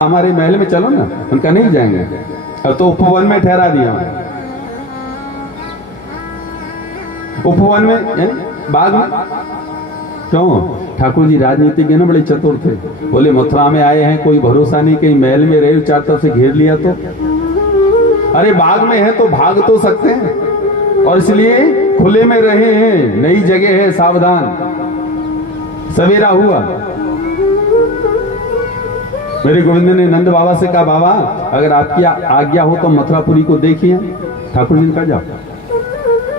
हमारे महल में चलो ना। उनका नहीं जाएंगे, अब तो उपवन में ठहरा दिया। उपवन में बाग में क्यों? ठाकुर जी राजनीतिज्ञ ना, बड़े चतुर थे। बोले मथुरा में आए हैं, कोई भरोसा नहीं, कहीं महल में रहे चार तरफ से घेर लिया तो। अरे बाग में है तो भाग तो सकते हैं, और इसलिए खुले में रहे हैं, नई जगह है, सावधान। सवेरा हुआ, मेरे गोविंद ने नंद बाबा से कहा, बाबा अगर आपकी आज्ञा हो तो मथुरापुरी को देखिए। ठाकुर जी ने कहा जाओ,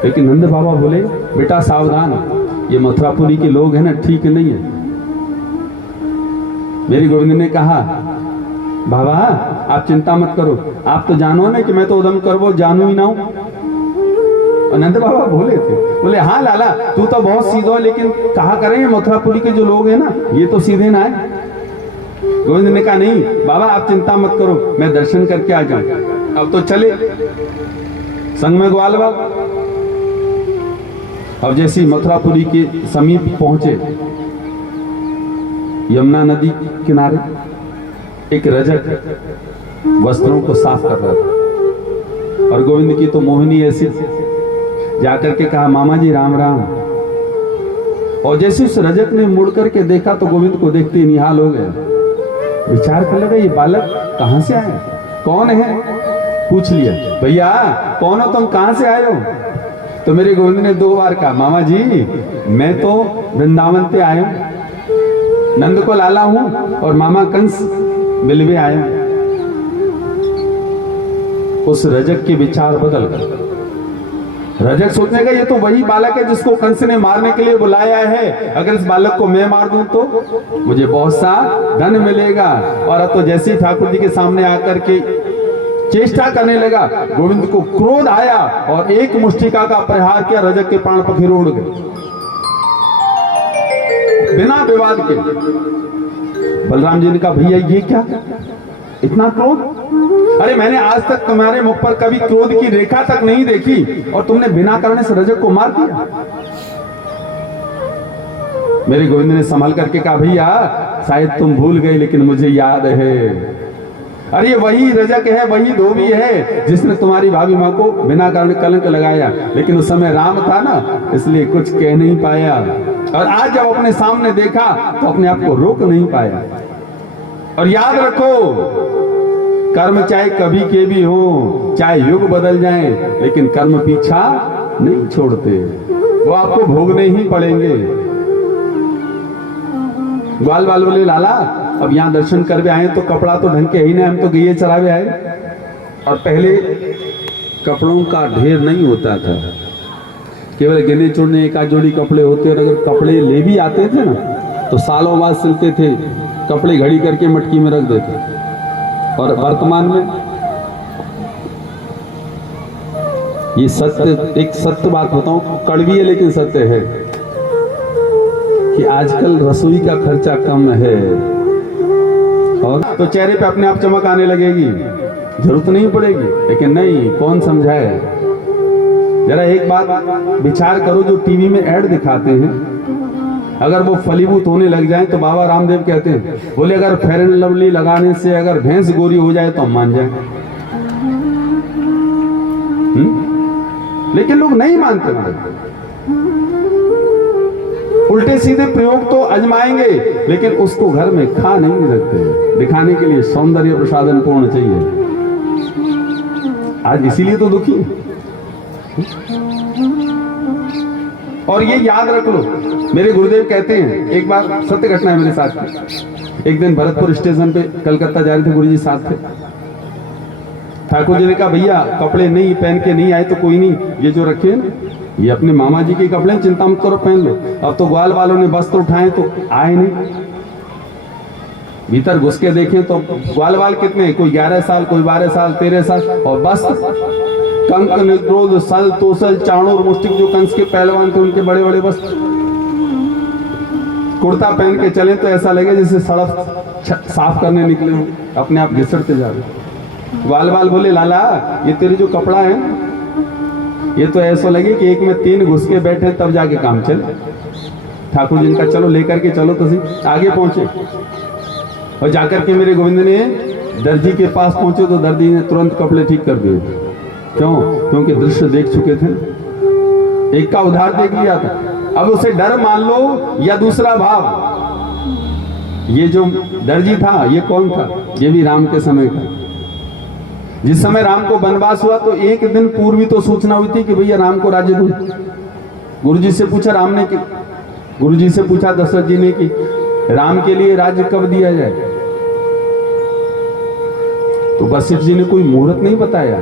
लेकिन नंद बाबा बोले बेटा सावधान, ये मथुरापुरी के लोग हैं ना, ठीक नहीं है। मेरे गोविंद ने कहा, बाबा आप चिंता मत करो, आप तो जानो ना कि मैं तो उदम कर वो जानू ही ना हूं। और नंद बाबा बोले थे, बोले हाँ लाला तू तो बहुत सीधा, लेकिन कहा करें मथुरापुरी के जो लोग हैं ना, ये तो सीधे ना है। गोविंद ने कहा नहीं बाबा आप चिंता मत करो, मैं दर्शन करके आ जाऊं। अब तो चले संग में ग्वाल बाग। अब जैसे मथुरापुरी के समीप पहुंचे, यमुना नदी किनारे एक रजक वस्त्रों को साफ कर रहा था, और गोविंद की तो मोहिनी ऐसी, जाकर के कहा मामा जी राम राम। और जैसे उस रजक ने मुड़ करके देखा तो गोविंद को देखते ही निहाल हो गए। विचार कर लगा ये बालक कहां से आए, कौन है? पूछ लिया, भैया कौन हो तुम, कहां से आए हो? तो मेरे गोविंद ने 2 बार कहा, मामा जी मैं तो वृंदावन से आया हूं, नंद को लाला हूं, और मामा कंस मिलवे आया। उस रजक के विचार बदल गए। रजक सोचने का ये तो वही बालक है जिसको कंस ने मारने के लिए बुलाया है, अगर इस बालक को मैं मार दूं तो मुझे बहुत सा धन मिलेगा। और अब तो जैसे ही ठाकुर जी के सामने आकर के चेष्टा करने लगा, गोविंद को क्रोध आया और एक मुष्टिका का प्रहार किया, रजक के प्राण पखेरु उड़ गए बिना विवाद के। बलराम जी ने कहा भैया ये क्या, इतना क्रोध? अरे मैंने आज तक तुम्हारे मुख पर कभी क्रोध की रेखा तक नहीं देखी, और तुमने बिना कारण से रजक को मार दिया। मेरे गोविंद ने संभल करके कहा, भैया शायद तुम भूल गए, लेकिन मुझे याद है। अरे वही रजक है, वही धोबी है जिसने तुम्हारी भाभी माँ को बिना कारण कलंक लगाया, लेकिन उस समय राम था ना, इसलिए कुछ कह नहीं पाया। और आज जब अपने सामने देखा तो अपने आप को रोक नहीं पाया। और याद रखो, कर्म चाहे कभी के भी हो, चाहे युग बदल जाएं, लेकिन कर्म पीछा नहीं छोड़ते, वो आपको भोगने ही पड़ेंगे। ग्वाल बाल बोले लाला अब यहाँ दर्शन करके आए तो कपड़ा तो ढंग के ही ना, हम तो गए चरावे आए। और पहले कपड़ों का ढेर नहीं होता था, केवल गिने चुने एक आध जोड़ी कपड़े होते, और अगर कपड़े ले भी आते थे ना तो सालों बाद सिलते थे, कपड़े घड़ी करके मटकी में रख देते। और वर्तमान में ये सत्य, एक सत्य बात बताऊं, कड़वी है लेकिन सत्य है, कि आजकल रसोई का खर्चा कम है, और तो चेहरे पे अपने आप चमक आने लगेगी, जरूरत नहीं पड़ेगी। लेकिन नहीं, कौन समझाए? जरा एक बात विचार करो, जो टीवी में ऐड दिखाते हैं, अगर वो फलीभूत होने लग जाए तो बाबा रामदेव कहते हैं, बोले अगर फेयर एंड लवली लगाने से अगर भैंस गोरी हो जाए तो हम मान जाए। लेकिन लोग नहीं मानते, उल्टे सीधे प्रयोग तो आजमाएंगे, लेकिन उसको घर में खा नहीं सकते। दिखाने के लिए सौंदर्य प्रसाधन पूर्ण चाहिए। आज इसीलिए तो दुखी। और ये याद रख लो, मेरे गुरुदेव कहते हैं, एक बार सत्य घटना है मेरे साथ। एक दिन भरतपुर स्टेशन पे कलकत्ता जा रहे थे, गुरुजी साथ थे। ठाकुर जी ने कहा भैया कपड़े नहीं पहन के नहीं आए तो कोई नहीं, ये जो रखे हैं ये अपने मामा जी के कपड़े, चिंता मत करो पहन लो। अब तो ग्वाल वालों ने वस्त्र उठाए तो आए नहीं, भीतर घुस के देखे तो ग्वाल वाल कितने, कोई 11 साल, कोई 12 साल, 13 साल, और वस्त्र कंक निद्रोध सल तोसल चाणूर मुष्टिक, जो कंस के पहलवान थे उनके बड़े बड़े वस्त्र। कुर्ता पहन के चले तो ऐसा लगे जैसे सड़क साफ करने निकले हो, अपने आप घिसटते जा रहे। ग्वाल वाल बोले लाला ये तेरे जो कपड़ा है ये तो ऐसा लगे कि एक में 3 घुस के बैठे तब जाके काम चले। ठाकुर जी का चलो लेकर के चलो, तो आगे पहुंचे। और जाकर के मेरे गोविंद ने दर्जी के पास पहुंचे तो दर्जी ने तुरंत कपड़े ठीक कर दिए। क्यों? क्योंकि दृश्य देख चुके थे, एक का उधार देख लिया था। अब उसे डर मान लो या दूसरा भाव। ये जो दर्जी था ये कौन था? ये भी राम के समय का। जिस समय राम को वनवास हुआ तो एक दिन पूर्व तो सूचना हुई थी कि भैया राम को राज्य दो। गुरुजी से पूछा राम ने कि गुरुजी से पूछा दशरथ जी ने कि राम के लिए राज्य कब दिया जाए? तो वशिष्ठ जी ने कोई मुहूर्त नहीं बताया।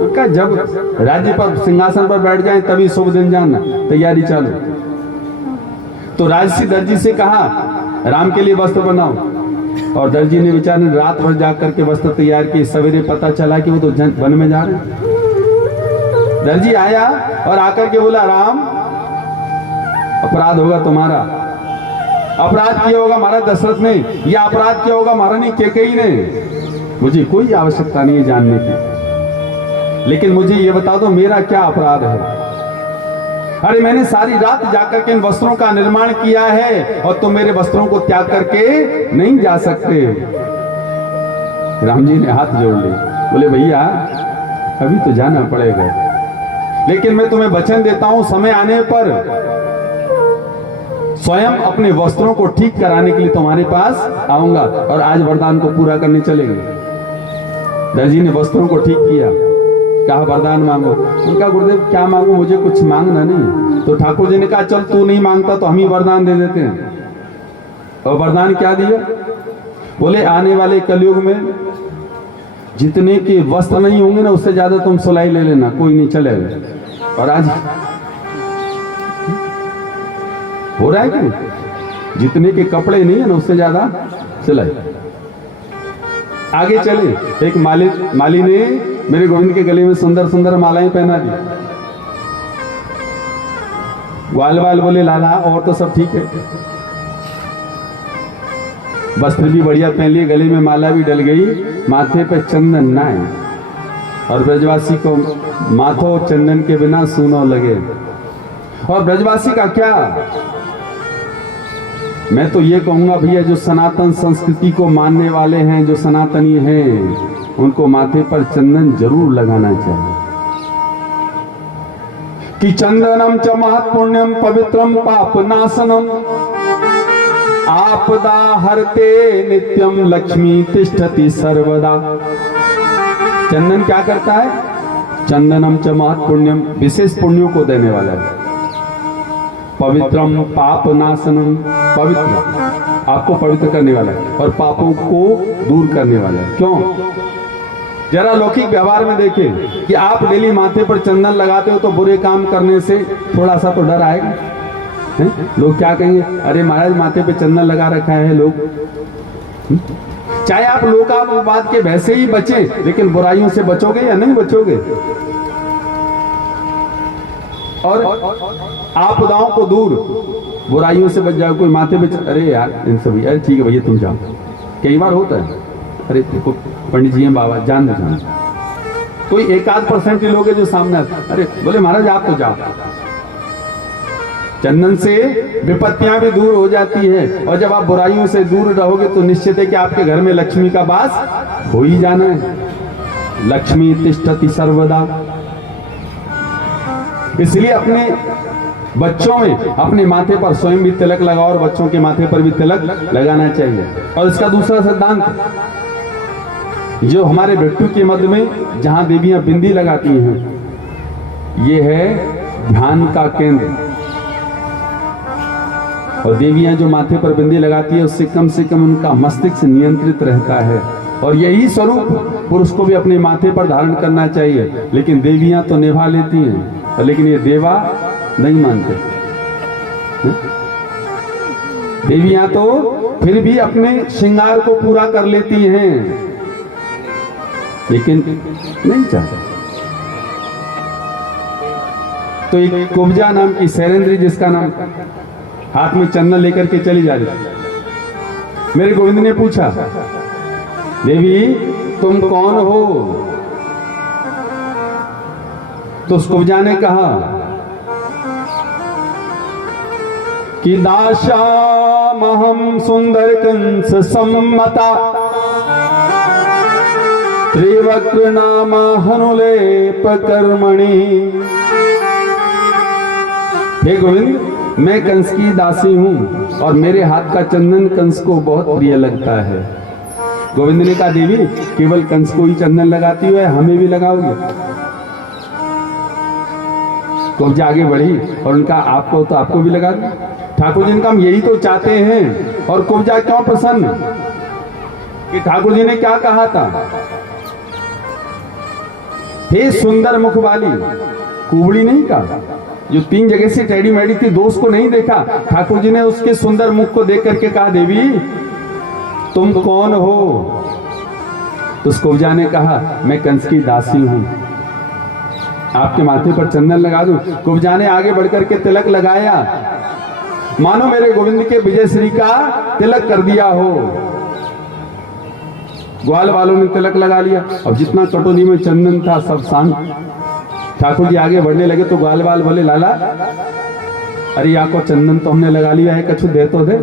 उनका जब राज्य पर सिंहासन पर बैठ जाए तभी शुभ दिन जानना, तैयारी चालू। तो राजसी दर्जी से कहा राम के लिए वस्त्र बनाओ, और दर्जी ने बेचारे रात भर जाकर के वस्त्र तैयार किए। सवेरे पता चला कि वो तो वन में जा रहे हैं। दर्जी आया और आकर के बोला राम, अपराध होगा तुम्हारा। अपराध किया होगा महाराज दशरथ ने, या अपराध किया होगा महारानी कैकेयी ने। मुझे कोई आवश्यकता नहीं है जानने की, लेकिन मुझे ये बता दो मेरा क्या अपराध है? अरे मैंने सारी रात जाकर के इन वस्त्रों का निर्माण किया है और तुम मेरे वस्त्रों को त्याग करके नहीं जा सकते। राम जी ने हाथ जोड़ लिए, बोले भैया अभी तो जाना पड़ेगा, लेकिन मैं तुम्हें वचन देता हूं समय आने पर स्वयं अपने वस्त्रों को ठीक कराने के लिए तुम्हारे पास आऊंगा और आज वरदान को पूरा करने चलेंगे। दर्जी ने वस्त्रों को ठीक किया, कहा वरदान मांगो। उनका गुरुदेव क्या मांगो, मुझे कुछ मांगना नहीं। तो ठाकुर जी ने कहा चल तू नहीं मांगता तो हम ही वरदान दे देते हैं। और वरदान क्या दिया? बोले आने वाले कलयुग में जितने के वस्त्र नहीं होंगे ना उससे ज्यादा तुम सुलाई ले लेना, कोई नहीं चलेगा। और आज हो रहा है कि जितने के कपड़े नहीं है ना उससे ज्यादा सिलाई। आगे चले, एक माली ने मेरे गोविंद के गले में सुंदर सुंदर मालाएं पहना दी। ग्वाल बाल बोले लाला और तो सब ठीक है, वस्त्र भी बढ़िया पहन लिए, गले में माला भी डल गई, माथे पे चंदन ना है। और ब्रजवासी को माथो चंदन के बिना सूनो लगे। और ब्रजवासी का क्या, मैं तो ये कहूंगा भैया जो सनातन संस्कृति को मानने वाले हैं, जो सनातनी हैं, उनको माथे पर चंदन जरूर लगाना चाहिए। कि चंदनम च महत्पुण्यम पवित्रम पापनाशनम आपदा हरते नित्यम लक्ष्मी तिष्ठति सर्वदा। चंदन क्या करता है? चंदनम च महत्पुण्यम, विशेष पुण्यों को देने वाला है। पवित्रम पापनाशनम, पवित्र आपको पवित्र करने वाला है और पापों को दूर करने वाला है। क्यों? जरा लौकिक व्यवहार में देखें कि आप डेली माथे पर चंदन लगाते हो तो बुरे काम करने से थोड़ा सा तो डर आएगा। लोग क्या कहेंगे, अरे महाराज माथे पे चंदन लगा रखा है लोग। चाहे आप लोकापवाद के वैसे ही बचे, लेकिन बुराइयों से बचोगे या नहीं बचोगे? और आपदाओं को दूर, बुराइयों से बच जाओ। कोई माथे पे अरे यार इन सभी, अरे ठीक है भैया तुम जाओ। कई बार होता है, अरे देखो पंडित जी हैं बाबा, जान दो जान। कोई 1-8% लोग हैं जो सामने आते, अरे बोले महाराज आप तो जाओ। चंदन से विपत्तियां भी दूर हो जाती है, और जब आप बुराइयों से दूर रहोगे तो निश्चित है कि आपके घर में लक्ष्मी का वास हो ही जाना है। लक्ष्मी तिष्ठति सर्वदा। इसलिए अपने बच्चों में अपने माथे पर स्वयं भी तिलक लगाओ और बच्चों के माथे पर भी तिलक लगाना चाहिए। और इसका दूसरा सिद्धांत, जो हमारे मृत्यु के मध्य में जहां देवियां बिंदी लगाती हैं, ये है ध्यान का केंद्र। और देवियां जो माथे पर बिंदी लगाती है उससे कम उनका मस्तिष्क नियंत्रित रहता है। और यही स्वरूप पुरुष को भी अपने माथे पर धारण करना चाहिए। लेकिन देवियां तो निभा लेती हैं, लेकिन ये देवा नहीं मानते। देवियां तो फिर भी अपने श्रृंगार को पूरा कर लेती हैं, लेकिन नहीं चाहते। तो एक कुब्जा नाम की सैरेंद्री, जिसका नाम, हाथ में चंदन लेकर के चली जा रही। मेरे गोविंद ने पूछा, देवी तुम कौन हो? तो उस कुब्जा ने कहा कि दाशामहं सुंदर कंस सम्मता त्रिवक्र नाम हनुलेप कर्मणि। हे गोविंद, मैं कंस की दासी हूं और मेरे हाथ का चंदन कंस को बहुत प्रिय लगता है। गोविंद ने कहा, देवी केवल कंस को ही चंदन लगाती हो, हमें भी लगाओगे? कुब्जा आगे बढ़ी और उनका आपको तो आपको भी लगा दो। ठाकुर जी ने कहा, हम यही तो चाहते हैं। और कुब्जा क्यों प्रसन्न कि ठाकुर जी ने क्या कहा था? हे सुंदर मुख वाली, कुबड़ी नहीं कहा, जो 3 जगह से टेढ़ी मेढ़ी थी, दोस्त को नहीं देखा। ठाकुर जी ने उसके सुंदर मुख को देख करके कहा, देवी तुम कौन हो? तो उस कुब्जा ने कहा, मैं कंस की दासी हूं, आपके माथे पर चंदन लगा दूं। कुब्जा ने आगे बढ़कर के तिलक लगाया, मानो मेरे गोविंद के विजय श्री का तिलक कर दिया हो। ग्वाल वालों ने तिलक लगा लिया, अब जितना कटोरी में चंदन था सब शांत। ठाकुर जी आगे बढ़ने लगे तो ग्वाल वाल बोले, लाला अरे यहाँ को चंदन तो हमने लगा लिया है, कछु दे तो दे।